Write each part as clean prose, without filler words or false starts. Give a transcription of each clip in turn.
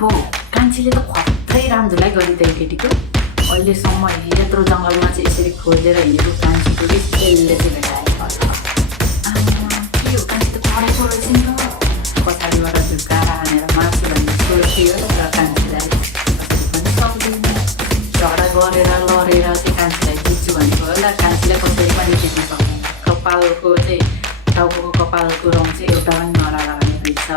हो कान्छीले त खत्रै रामधुलाई गरिदियो केटीको अहिलेसम्म यत्रो जङ्गलमा चाहिँ यसरी खोजेर हिँडेको कान्छीको यसले चाहिँ भेटाएको के हो कान्छी त पढेको रहेछ नि त पछाडिबाट झुक्काएर हानेर मासु भन्ने सोच्यो र कान्छीलाई कसरी पनि सक्दैन झगडा गरेर लडेर चाहिँ कान्छीलाई जित्छु भनेको होला कान्छीलाई कसरी पनि जित्नु सक्दैन कपालको चाहिँ टाउको कपालको रङ चाहिँ एउटा पनि नराला भन्ने बुझ्छ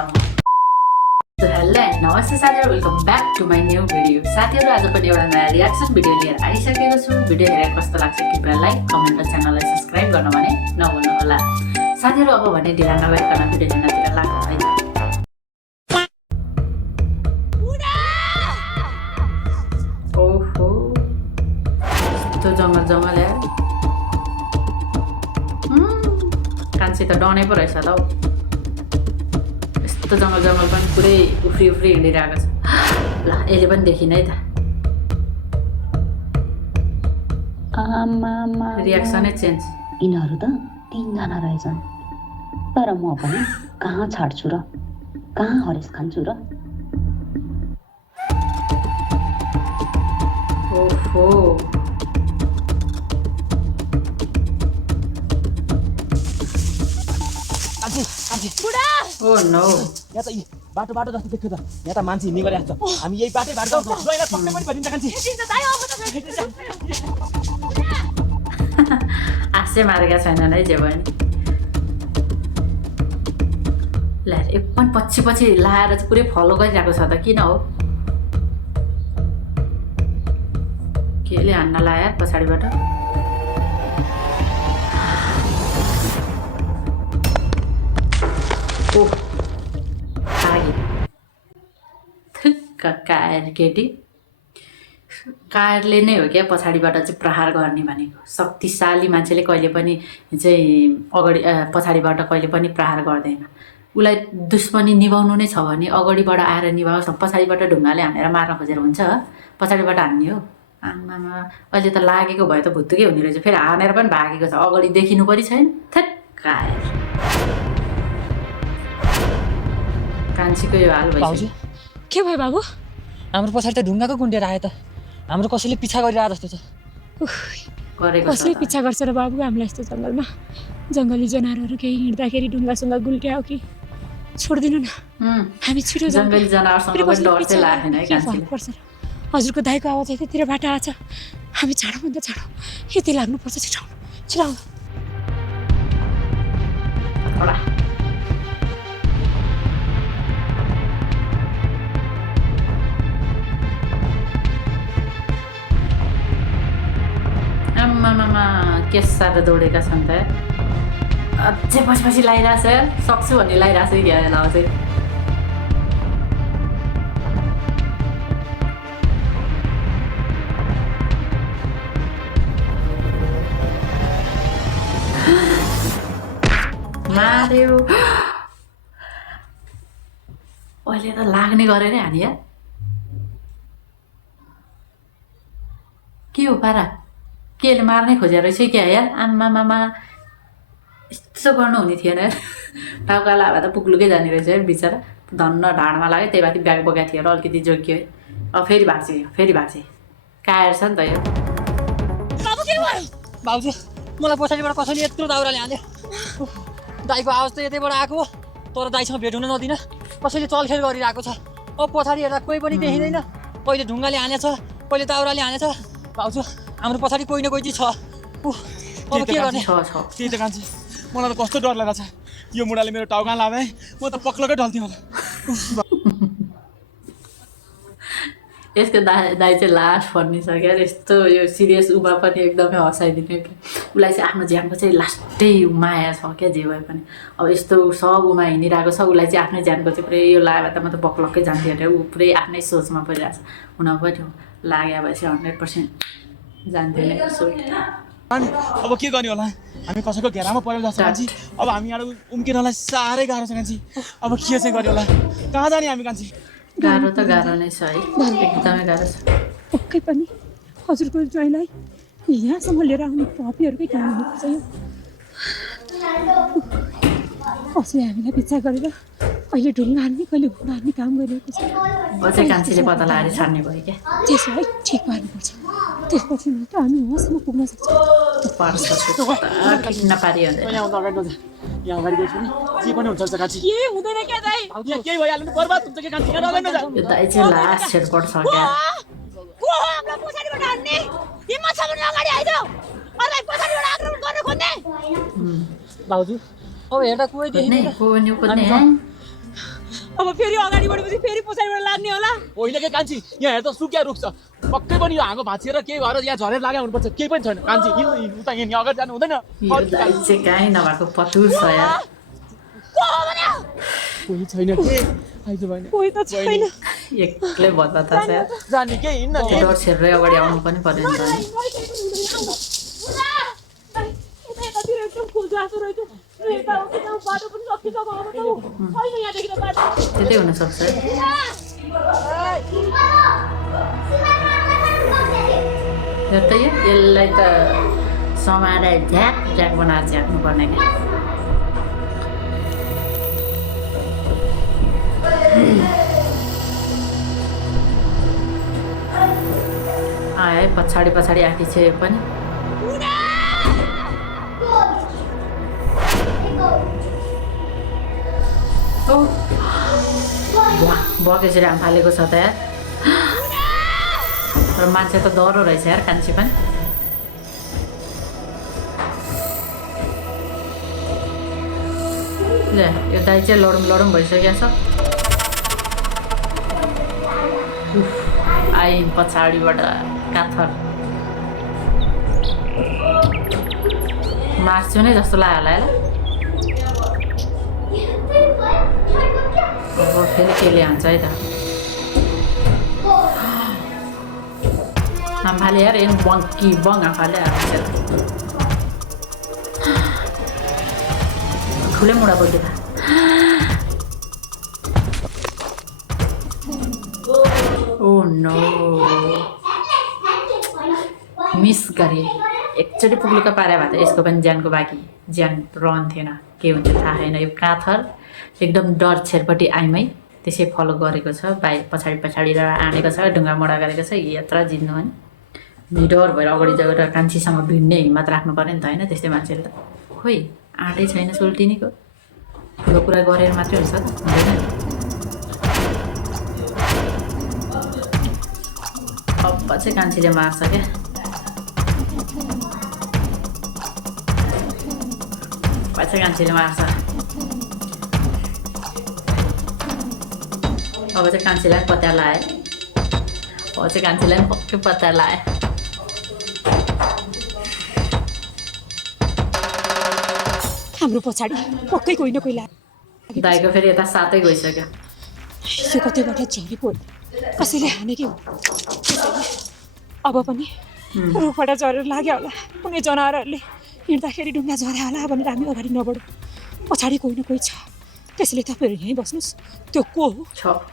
So hello and नमस्ते साथीहरु welcome back to my new video साथीहरु आज पनि एउटा नयाँ रियाक्सन भिडियो लिएर आइसकेको छु भिडियो हेरेर कस्तो लाग्छ कृपया लाइक कमेन्ट र च्यानललाई सब्स्क्राइब गर्न भने नभुल्नु होला साथीहरु अब भने ढिला नगरिकन भिडियो हेर्नतिर लाग्नु है ओहो यस्तो जङ्गल जङ्गल यार कान्छी त डनै पो रहेछ ल यस्तो जङ्गल जङ्गल पनि पुरै उफ्री उफ्री हिँडिरहेको छ ल यसले पनि देखिन है त रियाक्सनै चेन्ज यिनीहरू त 3 जना रहेछन् तर म पनि कहाँ छाड्छु र कहाँ हरेस खान्छु र ओहो बुढा ओ नो यहाँ त बाटो बाटो जस्तो देख्यो त यहाँ त मान्छे हिँड्ने गरिरहेको छ हामी यही बाटै बाटो जाउँछौँ जोइला पक्कै पनि भनिन्छ कान्छी आशै मारेका छैनन् है जे भयो नि ल एक पनि पछि पछि लाएर चाहिँ पुरै फलो गरिरहेको छ त किन हो केले हान्न लायो पछाडिबाट ओह कायर केटी कायरले नै हो क्या पछाडिबाट चाहिँ प्रहार गर्ने भनेको शक्तिशाली मान्छेले कहिले पनि चाहिँ अगाडि पछाडिबाट कहिले पनि प्रहार गर्दैन उसलाई दुश्मनी निभाउनु नै छ भने अगाडिबाट आएर निभाओस् पछाडिबाट ढुङ्गाले हानेर मार्न खोजेर हुन्छ पछाडिबाट हान्ने हो आमामा अहिले त लागेको भए त भुत्तुकै हुने रहेछ फेरि हानेर पनि भागेको छ अगाडि देखिनु पनि छैन थेट कायर कान्छीको यो हाल भइसक्यो के भयो बाबु हाम्रो पछाडि त ढुङ्गाको गुन्डेर आयो त हाम्रो कसैले पिछा गरिरहेको जस्तो छ कसले पिछा गर्छ र बाबु हामीलाई यस्तो जङ्गलमा जङ्गली जनावरहरू केही हिँड्दाखेरि ढुङ्गासँग गुल्ट्यायो कि छोड्दिनु न हामी छिटो जङ्गली जनावरसँग पनि डर चाहिँ लाग्दैन है कान्छीले हजुरको दाइको आवाज यतातिरबाट आछ हामी छाडौँ भन्दा छाडौँ यति लाग्नुपर्छ छिटो छिटो आमामा के साह्रो दौडेका छन् त अझै पछि पछि लगाइरहेछ सक्छु भन्ने लगाइरहेछ कि क्या चाहिँ मार्यो अहिले त लाग्ने गरेर हानि यार के हो पारा केले मार्नै खोजेर रहेछ क्या यार आमामामा यस्तो गर्नु हुने थिएन यार टाउका लाभा त पुग्लुकै जाने रहेछ यार बिचरा धन्न ढाडमा लाग्यो त्यही माथि ब्याग बोकाएको थियो र अलिकति जोगियो है अब फेरि भाग्छ कायर छ नि त यो बाबुजी मलाई पछाडिबाट कसैले यत्रो दाउराले हाल्यो दाइको आवाज त यतैबाट आएको तर दाइसँग भेट हुन नदिन कसैले चलखेल गरिरहेको छ अब पछाडि हेर्दा कोही पनि देखिँदैन कहिले ढुङ्गाले हानेछ कहिले दाउराले हानेछ भाउजू हाम्रो पछाडि कोही न कोही चाहिँ छ अब के गर्ने त्यही त कान्छी मलाई त कस्तो डर लागेको छ यो मुढाले मेरो टाउका लाँदा म त पक्लकै ढल्थेँ होला यसको दाइ चाहिँ लास्ट भनिसक्यो यस्तो यो सिरियस उमा पनि एकदमै हँसाइदिने उसलाई चाहिँ आफ्नो ज्यानको चाहिँ लास्टै माया छ क्या जे भए पनि अब यस्तो सब उमा हिँडिरहेको छ उसलाई चाहिँ आफ्नै ज्यानको चाहिँ पुरै यो लाग्यो त म त बक्लक्कै जान्थेँ अरे ऊ पुरै आफ्नै सोचमा परिरहेको छ हुन पनि लाग्यो भएपछि 100% जान्थ्यो नै सोच अनि अब के गर्ने होला हामी कसैको घेरामा परेर जस्तो कान्छी अब हामी यहाँ उम्किनलाई साह्रै गाह्रो छ कान्छी अब के चाहिँ गर्ने होला कहाँ जाने हामी कान्छी गाह्रो त गाह्रो नै छ है एकदमै गाह्रो छ पक्कै पनि हजुरको ज्वाइँलाई यहाँसम्म लिएर आउने पपीहरूकै काम हुनुपर्छ यो कसले हामीलाई पिछा गरेर कहिले ढुङ्गा हान्ने कहिले घुँडा हान्ने काम गरिरहेको छ अझै कान्छीले पत्ता लगाएर छाड्ने भयो क्या त्यसलाई ठिक पार्नुपर्छ त्यसपछि मात्र हामी उहाँसम्म पुग्न सक्छौँ पर्छ ठिक नपारी हुँदैन यहाँ अगाडि नजा यहाँ अगाडि गएछु नि के पनि हुन्छ जस्तो कान्छी के हुँदैन क्या दाइ यहाँ केही भइहाल्नु नि बर्बाद हुन्छ के कान्छी यहाँ अगाडि नजा यो दाइ चाहिँ लास्ट छेडपट छ क्या को हो हामीलाई पछाडिबाट हान्ने हिम्मत छ भने अगाडि आइदेऊ अरूलाई पछाडिबाट आक्रमण गर्न खोज्ने भाउजू अब हेर्दा कोही देखिँदैन कुद्ने अब फेरि अगाडि बढेपछि फेरि पछाडिबाट लाग्ने होला होइन के कान्छी यहाँ हेर्दा सुकिया रुख छ पक्कै पनि यो हाँगो भाँचिएर केही भएर यहाँ झरेर लाग्यो हुनुपर्छ केही पनि छैन कान्छी उता यहाँ अगाडि जानु हुँदैन यो दाइ चाहिँ कहीँ नभएको पतुर छ यार को हो भने कोही छैन के आइज भएन कोही त छैन एक्लै भत्ता छ यार जाने के हिँड्न नि डर छेरेर अगाडि आउनु पनि पर्यो नि त नि। यतातिर एकदम खुल्जासो रहेछ यता बाटो पनि सकिसक्यो अब त छैन यहाँदेखि त बाटो त्यतै हुनसक्छ है। हेर त यसलाई त समाएर झ्याक झ्याक बनाएर झ्याक्नु पर्ने क्या आए पछाडि पछाडि आँखी छ यो पनि ओ बगेसरी आम फालेको छ त यार तर मान्छे त डह्रो रहेछ यार कान्छी पनि ले यो दाइ चाहिँ लडौँ भइसकेको छ आइ पछाडिबाट काथर मार्छु नै जस्तो लाग्यो होला है अब फेरि केले हान्छ है त आम्फाले यार ಏನು बङ्की बङ आफाले हान्छ ठुलै मुढा बोल्दै था ओ नो मिस गरेँ एकचोटि पुग्लुका पारे भए त यसको पनि ज्यानको बाँकी ज्यान रहन्थेन के हुन्छ थाहा छैन यो काथर एकदम डर छेरपट्टि आइमै त्यसै फलो गरेको छ पछाडि पछाडि आँटेको छ ढुङ्गा मोडा गरेको छ यात्रा जित्नु होइन निडर भएर अगाडि गएर कान्छीसँग भिड्ने हिम्मत राख्नु पऱ्यो नि त होइन त्यस्तै मान्छेले त खोइ आँटै छैन सोल्टिनीको ठुलो कुरा गरेर मात्रै हुन्छ त हुँदैन अब चाहिँ कान्छीले मार्छ क्या पछि कान्छीले मार्छ अब चाहिँ कान्छीलाई पत्ता लाए अब चाहिँ कान्छीलाई पनि पक्कै पत्ता लाए हाम्रो पछाडि पक्कै कोही न कोही लाग्यो दाइको फेरि यता सातै गइसक्यो यो कतैबाट झ्याउरी पो कसैले हानेकै हो अब पनि रुखबाट झरेर लाग्यो होला कुनै जनावरहरूले हिँड्दाखेरि ढुङ्गा झर्यो होला भनेर हामी अगाडि नबढौँ पछाडि कोही न कोही छ त्यसले तपाईँहरू यहीँ बस्नुहोस् त्यो को हो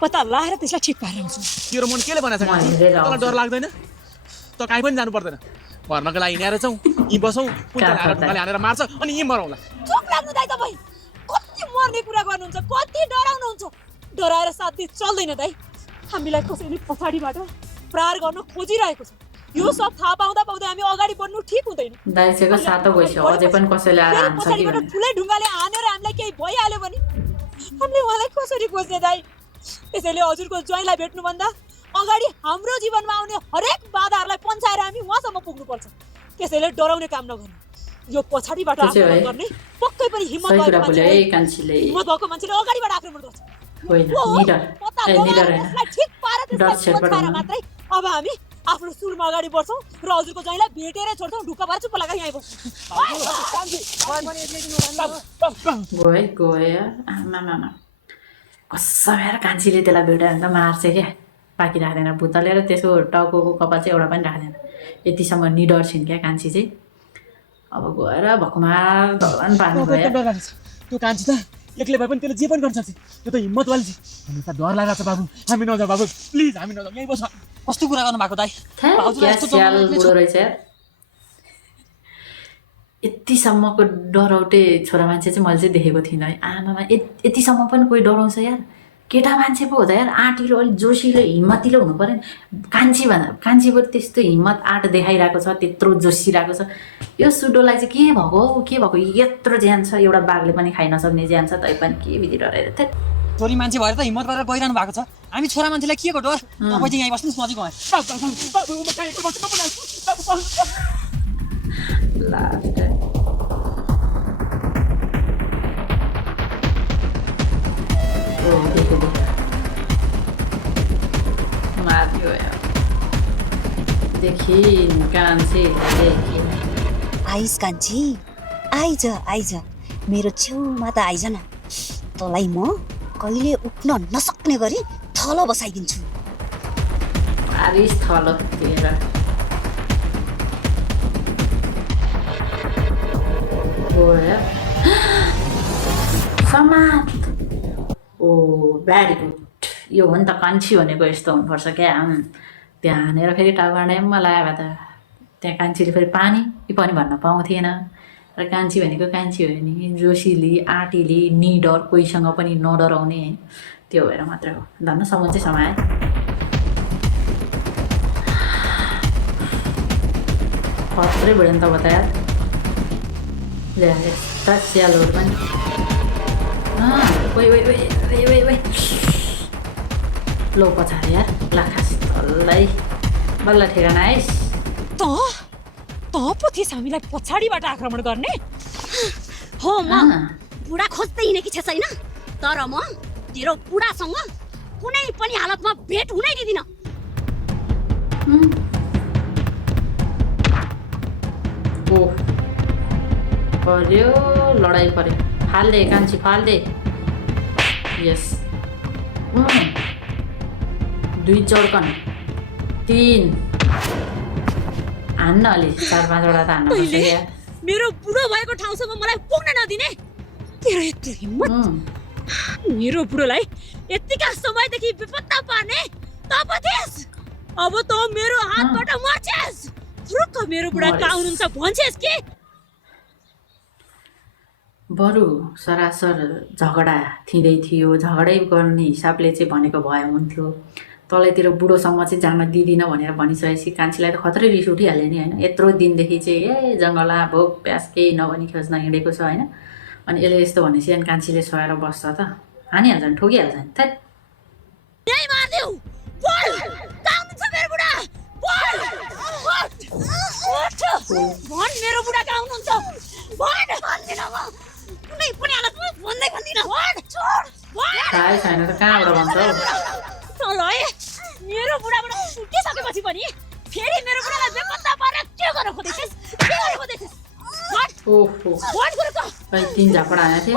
पत्ता लाएर त्यसलाई ठिक पारेर आउँछु तेरो मन केले बनाएको छ तँलाई डर लाग्दैन त काहीँ पनि जानु पर्दैन घर्नको लागि हिँडेर छौँ यहीँ बसौँ ढुङ्गाले हानेर मार्छ अनि यहीँ मरौँला चुप लाग्नु दाइ तपाईँ कति मर्ने कुरा गर्नुहुन्छ कति डराउनुहुन्छ डराएर साथ दिए चल्दैन दाइ हामीलाई कसैले पछाडिबाट प्रहार गर्न खोजिरहेको छ यो सब थाहा पाउँदा हामी अगाडि बढ्नु ठिक हुँदैन दाइसेको सातो गइसक्यो अझै पनि कसैले आएर हान्छ कि पछाडिबाट ठुलै ढुङ्गाले हानेर हामीलाई केही भइहाल्यो भने हामीले उहाँलाई कसरी खोज्ने दाइ त्यसैले हजुरको ज्वाइँलाई भेट्नुभन्दा अगाडि हाम्रो जीवनमा आउने हरेक बाधाहरूलाई पन्छाएर हामी उहाँसम्म पुग्नुपर्छ त्यसैले डराउने काम नगर्नु यो पछाडिबाट आक्रमण गर्ने पक्कै पनि हिम्मत भएको मान्छेले अगाडिबाट आक्रमण गर्छ ठिक पारेर मात्रै अब हामी आफ्नो सुरमा अगाडि बढ्छौँ र हजुरको ज्वाइँलाई भेटेरै छोड्छौँ ढुक्का पारेर चुप्प लगाएर यहीँ बस्छौँ गयो आमा कसम यार कान्छीले त्यसलाई भेट्यो भने त मार्छ क्या बाँकी राख्दैन भुतलेर त्यसको टाउको कपाल चाहिँ एउटा पनि राख्दैन यतिसम्म निडर छिन् क्या कान्छी चाहिँ अब गएर भकुमार दलान पार्नु भयो त्यो कान्छी त एक्लै भए पनि त्यसले जे पनि गर्न सक्छ त्यो त हिम्मतवाली छ हामी त डर लागेको छ बाबु हामी नजाऊ बाबु प्लिज हामी नजाऊ यहीँ बस कस्तो कुरा गर्नु भएको दाइ बुढो रहेछ यतिसम्मको डराउटे छोरा मान्छे चाहिँ मैले चाहिँ देखेको थिइनँ है। आमामा यतिसम्म पनि कोही डराउँछ यार। केटा मान्छे पो हो त यार, आँटिलो अलिक जोसिलो हिम्मतिलो हुनु पऱ्यो नि। कान्छीबाट त्यस्तो हिम्मत आँट देखाइरहेको छ, त्यत्रो जोसिरहेको छ। यो सुडोलाई चाहिँ के भएको यत्रो ज्यान छ, एउटा बाघले पनि खाइ नसक्ने ज्यान छ, तै पनि के विधि डराएर थे। छोरी मान्छे भएर त हिम्मत गरेर गइरहनु भएको छ। हामी छोरा मान्छेलाई के को डर? तपाईँ चाहिँ यहीँ बस्नुहोस्, म चाहिँ गएँ। लास्ट मारियो यार। देखिन कान्छी देखिन। आइज कान्छी, आइज मेरो छेउमा त आइज न। तँलाई म कहिले उठ्न नसक्ने गरी थल बसाइदिन्छु। पारिस थल दिएर गयो समात। ओ भेरी गुड। यो हो नि त कान्छी भनेको, यस्तो हुनुपर्छ क्या। त्यहाँ हानेर फेरि टाउगाँडै लगायो भए त त्यहाँ कान्छीले फेरि पानी भन्न पाउँथेन। र कान्छी भनेको कान्छी हो नि, जोसिली आँटिली निडर, कोहीसँग पनि नडराउने, त्यो भएर मात्रै हो। धन्न सामान चाहिँ समाए। खत्रै भयो नि त बताया यस्ता स्यालहरू पनि। लो पछाडि यार लाखास तल्लै बल्ल ठेगाना आइस। त पो थिएस हामीलाई पछाडिबाट आक्रमण गर्ने? हो म बुढा खोज्दै हिँडेकी छैन, तर म तेरो बुढासँग कुनै पनि हालतमा भेट हुनै दिदिनँ। पर्यो लडाइँ पर्यो। फाल्दे कान्छी फाल्दे। यस 2 चौरकन 3 हान्न अलि 4-5वटा त हान्न पर्छ क्या। मेरो बुढो भएको ठाउँसम्म मलाई पुग्न नदिने तेरो यत्रो हिम्मत। मेरो बुढोलाई यतिका समयदेखि बेपत्ता पार्ने त पो थिएस। अब त मेरो हातबाट मर्छेस। फुरुक्क मेरो बुढा कहाँ हुनुहुन्छ भन्छेस कि? बरु सरासर झगडा थिँदै थियो। झगडै गर्ने हिसाबले चाहिँ भनेको भए हुन्थ्यो। तलैतिर बुढोसम्म चाहिँ जान दिदिनँ भनेर भनिसकेपछि कान्छीलाई त खत्रै रिस उठिहाल्यो नि होइन। यत्रो दिनदेखि चाहिँ जङ्गला भोक प्यास केही नभनी खोज्न हिँडेको छ होइन। अनि यसले यस्तो भनेपछि अनि कान्छीले सहेर बस्छ त? हानिहाल्छ नि, ठोकिहाल्छ नि। थैट यही मार्दिउ। बोल कहाँ हुनुहुन्छ मेरो बुढा? बोल भन मेरो बुढा कहाँ हुनुहुन्छ? भन भन्दिनँ म कुनै पनि हालतमा भन्दिनँ। भन छोड भन। थाहै छैन त कहाँबाट भन्छ हौ। तँलाई मेरो बुढाबाट छुटिसकेपछि पनि फेरि मेरो बुढालाई बेपत्ता पारेर के गर्न खोज्दैछस्? ओहो भन गुरुक। खै 3 झापड आएको थियो।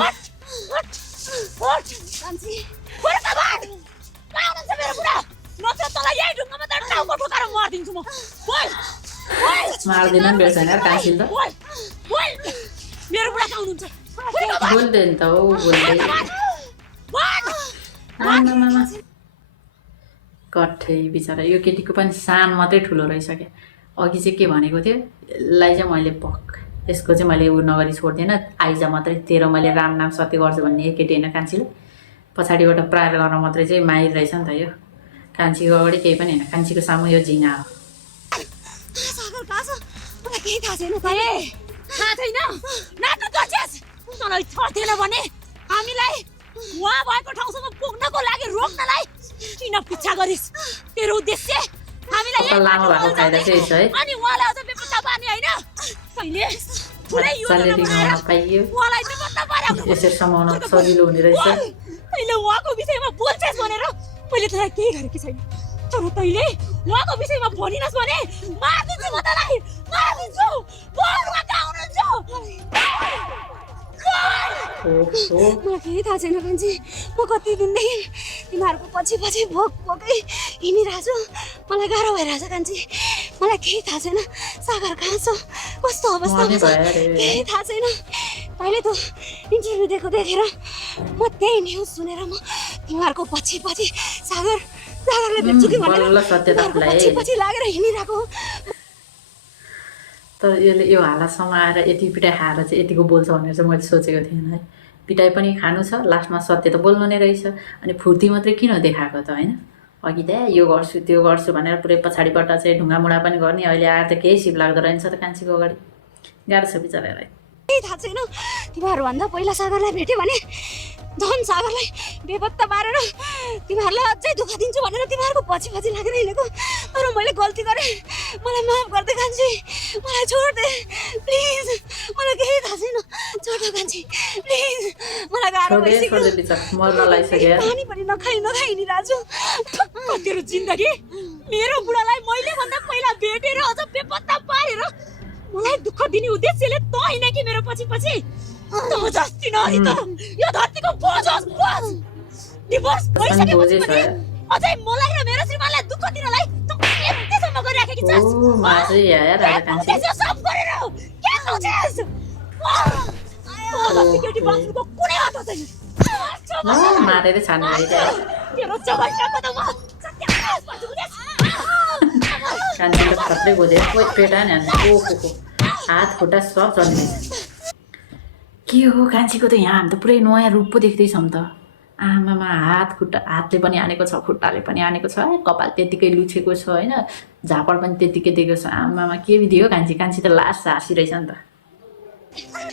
कान्छी गुरुक भन कहाँ हुनुहुन्छ मेरो बुढा? नत्र तँलाई यही ढुङ्गामा त टाउको ठोकाएर मारिदिन्छु म। बोल मार्दिन नि बेर्छ यार कान्छीले त। बोल मेरो बुढा कहाँ हुनुहुन्छ? बोल्दैन त हौ बोल्दै। आमामा कठै बिचरा यो केटीको पनि सान मात्रै ठुलो रहेछ क्या। अघि चाहिँ के भनेको थियो यसलाई चाहिँ मैले यसको चाहिँ मैले उ नगरी छोड्दिनँ, आइज मात्रै तेरो मैले राम नाम सत्य गर्छु भन्ने केटी होइन कान्छीले। पछाडिबाट प्रहार गर्न मात्रै चाहिँ माहिर रहेछ नि त यो। कान्छीको अगाडि केही पनि होइन, कान्छीको सामु यो झिङा हो। केही थाहा छैन। थाहा छैन नाटक गर्छस्। तँलाई थाहा थिएन भने हामीलाई उहाँ भएको ठाउँसम्म पुग्नको लागि रोक्नलाई किन पिछा गरिस्? तेरो उद्देश्य हामीलाई लामो भएको फाइदा चाहिँ यसो है। अनि उहाँलाई अझ बेपत्ता पार्ने होइन? तैँले पुरै योजना बनाएर उहाँलाई बेपत्ता पार्यो। यसरी समाउन सजिलो हुने रहेछ। तैँले उहाँको विषयमा बोल्छस् भनेर मैले तँलाई केही गरेकी छैन, तर तैँले उहाँको विषयमा भनिनस् भने मारिदिन्छु म तँलाई। मारिदिन्छु। बोल उहाँ कहाँ हुनुहुन्छ? मलाई केही थाहा छैन कान्छी। म कति दिनदेखि तिमीहरूको पछि भोकै हिँडिरहेको छु। मलाई गाह्रो भइरहेछ कान्छी। मलाई केही थाहा छैन। सागर कहाँ छ, कस्तो अवस्थामा छ केही थाहा छैन। तैँले त इन्टरभ्यू दिएको देखेर म त्यही न्युज सुनेर म तिमीहरूको पछि सागरले भेट्छु कि भनेर पछि लागेर हिँडिरहेको। तर यसले यो हालतसम्म आएर यति पिटाइ खाएर चाहिँ यतिको बोल्छ भनेर चाहिँ मैले सोचेको थिएन है। पिटाइ पनि खानु छ, लास्टमा सत्य त बोल्नु नै रहेछ। अनि फुर्ती मात्रै किन देखाएको त होइन? अघि त यो गर्छु त्यो गर्छु भनेर पुरै पछाडिबाट चाहिँ ढुङ्गामुढा पनि गर्ने, अहिले आएर त केही सिप लाग्दो रहेछ त कान्छीको अगाडि। गाह्रो छ बिचरालाई। केही थाहा छैन। तिमीहरूभन्दा पहिला सागरलाई भेट्यो भने झन् सागरलाई बेपत्ता पारेर तिमीहरूलाई अझै दुःख दिन्छु भनेर तिमीहरूको पछि पछि लागेर हिँडेको। तर मैले गल्ती गरेँ, मलाई माफ गर्दै कान्छी, मलाई छोड्दे प्लिज। मलाई केही थाहा छैन, छोड कान्छी प्लिज। मलाई गाह्रो भइसक्यो, छोड्दे बिचरा मर्न लागिसक्यो। पानी पनि नखाइ नि राजु। तेरो जिन्दगी मेरो बुढालाई मैले भन्दा पहिला भेटेर अझ बेपत्ता पारेर मलाई दुःख दिने उद्देश्यले त होइन कि मेरो पछि पछि त जस्ती नहरी त यो धरतीको बोझ होस्, बोझ। डिभोर्स भइसकेपछि पनि अझै मलाई र मेरो श्रीमानलाई दुःख दिनलाई त यतिसम्म गरिराखेकी छस्। ओ माछै यार राजा कान्छी। त्यसो सब गरेर के सोचेस्? केटी बाँच्नुको कुनै हद छैन। मारेर छाड्नु भइरहेको तेरो चौबन्दाको त म सत्यानाश भन्छु बुझेस्? कान्छी त खत्रै गोदे पेटा नि हान्ने। ओहो हात खुट्टा सब चल्दैछ। के हो कान्छीको त यहाँ हामी त पुरै नयाँ रूप पो देख्दैछौँ त। आमामा हातले पनि हानेको छ, खुट्टाले पनि हानेको छ, कपाल त्यत्तिकै लुछेको छ होइन, झापड पनि त्यत्तिकै दिएको छ। आमामा के विधि हो कान्छी? कान्छी त लास्ट हाँसिरहेछ नि त।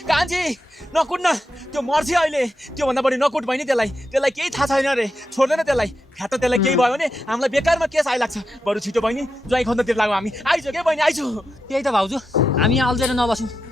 कान्छी नकुट्न, त्यो मर्छ अहिले। त्योभन्दा बढी नकुट बहिनी, त्यसलाई केही थाहा छैन रे। छोड्दैन त्यसलाई। फ्याट त्यसलाई केही भयो भने हामीलाई बेकारमा केस आइलाग्छ। बरु छिटो बहिनी ज्वाइँ खोज्नतिर लागौँ हामी। आइज के बहिनी, आइज। त्यही त भाउजू, हामी यहाँ अल्झेर नबसौँ।